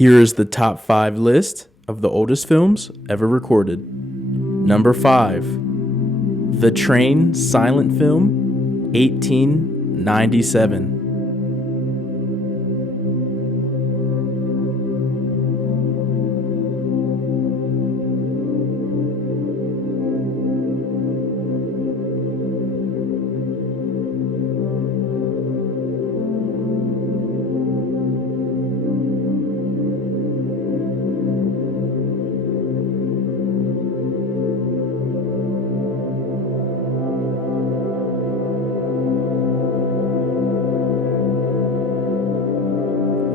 Here is the top 5 list of the oldest films ever recorded. Number 5, The Train silent film, 1897.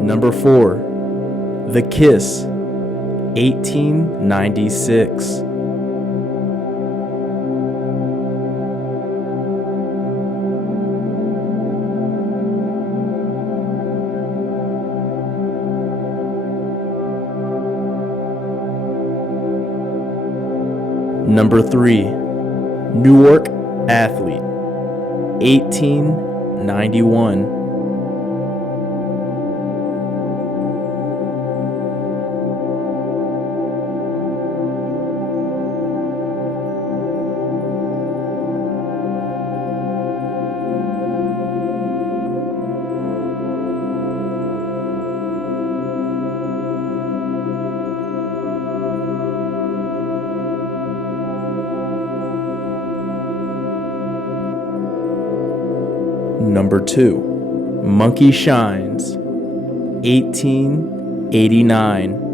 Number 4, The Kiss, 1896. Number 3, Newark Athlete, 1891. Number 2, Monkey Shines, 1889.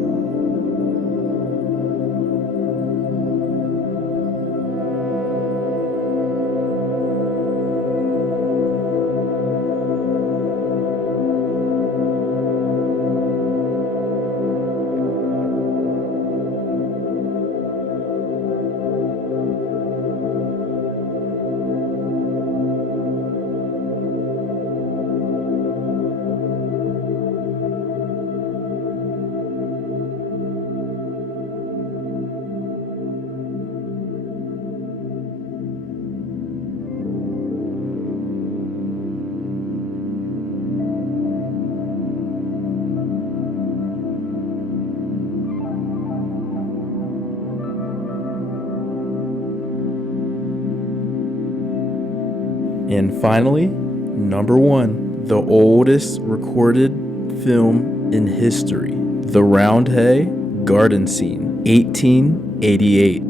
And finally, number 1, the oldest recorded film in history, the Roundhay garden scene, 1888.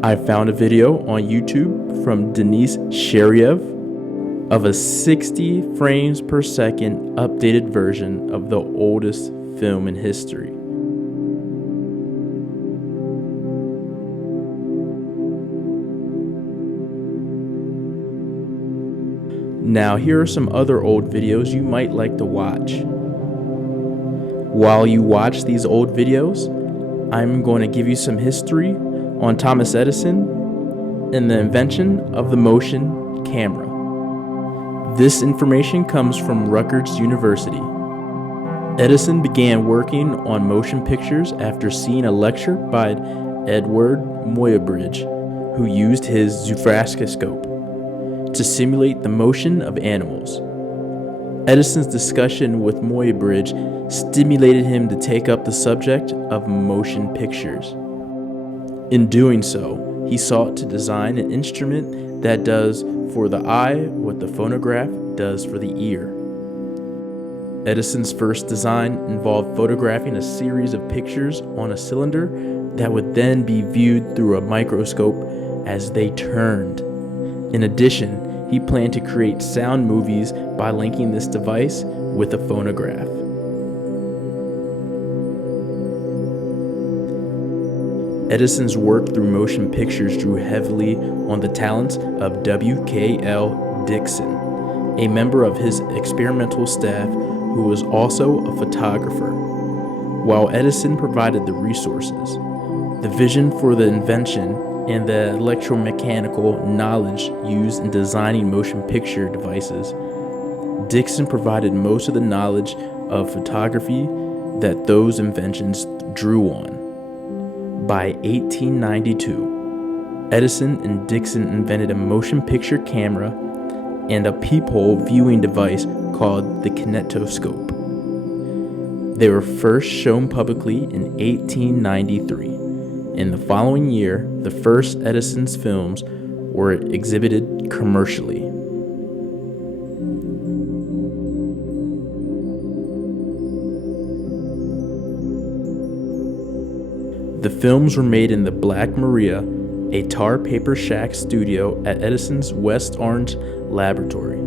I found a video on YouTube from Denise Sheriev of a 60 frames per second updated version of the oldest film in history. Now, here are some other old videos you might like to watch. While you watch these old videos, I'm going to give you some history on Thomas Edison and the invention of the motion camera. This information comes from Rutgers University. Edison began working on motion pictures after seeing a lecture by Eadweard Muybridge, who used his zoopraxiscope to simulate the motion of animals. Edison's discussion with Muybridge stimulated him to take up the subject of motion pictures. In doing so, he sought to design an instrument that does for the eye what the phonograph does for the ear. Edison's first design involved photographing a series of pictures on a cylinder that would then be viewed through a microscope as they turned. In addition, he planned to create sound movies by linking this device with a phonograph. Edison's work through motion pictures drew heavily on the talents of W.K.L. Dixon a member of his experimental staff who was also a photographer. While Edison provided the resources, the vision for the invention, and the electromechanical knowledge used in designing motion picture devices, Dixon provided most of the knowledge of photography that those inventions drew on. By 1892, Edison and Dixon invented a motion picture camera and a peephole viewing device called the kinetoscope. They were first shown publicly in 1893. In the following year, the first Edison's films were exhibited commercially. The films were made in the Black Maria, a tar paper shack studio at Edison's West Orange laboratory.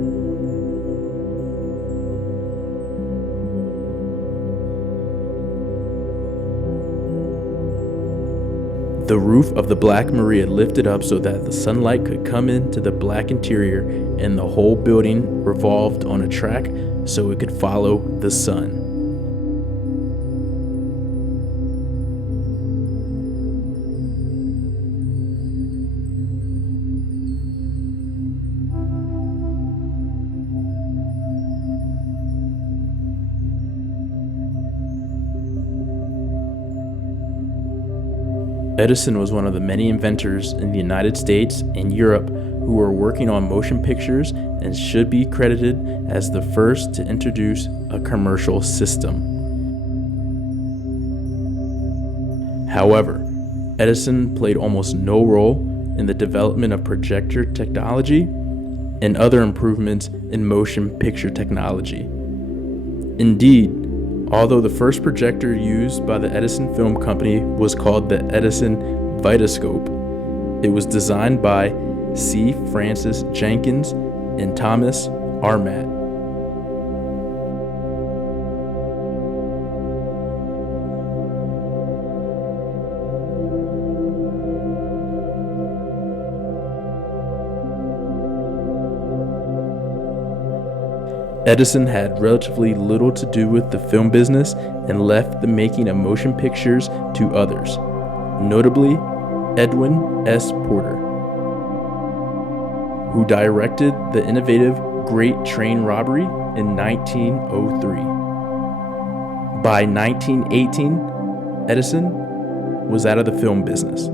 The roof of the Black Maria lifted up so that the sunlight could come into the black interior, and the whole building revolved on a track so it could follow the sun. Edison was one of the many inventors in the United States and Europe who were working on motion pictures and should be credited as the first to introduce a commercial system. However, Edison played almost no role in the development of projector technology and other improvements in motion picture technology. Indeed, although the first projector used by the Edison Film Company was called the Edison Vitascope, it was designed by C. Francis Jenkins and Thomas Armat. Edison had relatively little to do with the film business and left the making of motion pictures to others, notably Edwin S. Porter, who directed the innovative Great Train Robbery in 1903. By 1918, Edison was out of the film business.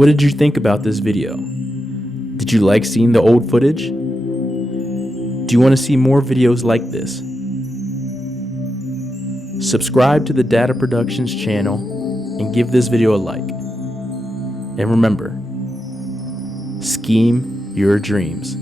What did you think about this video? Did you like seeing the old footage? Do you want to see more videos like this? Subscribe to the D.A.T.A Productions channel and give this video a like. And remember, scheme your dreams.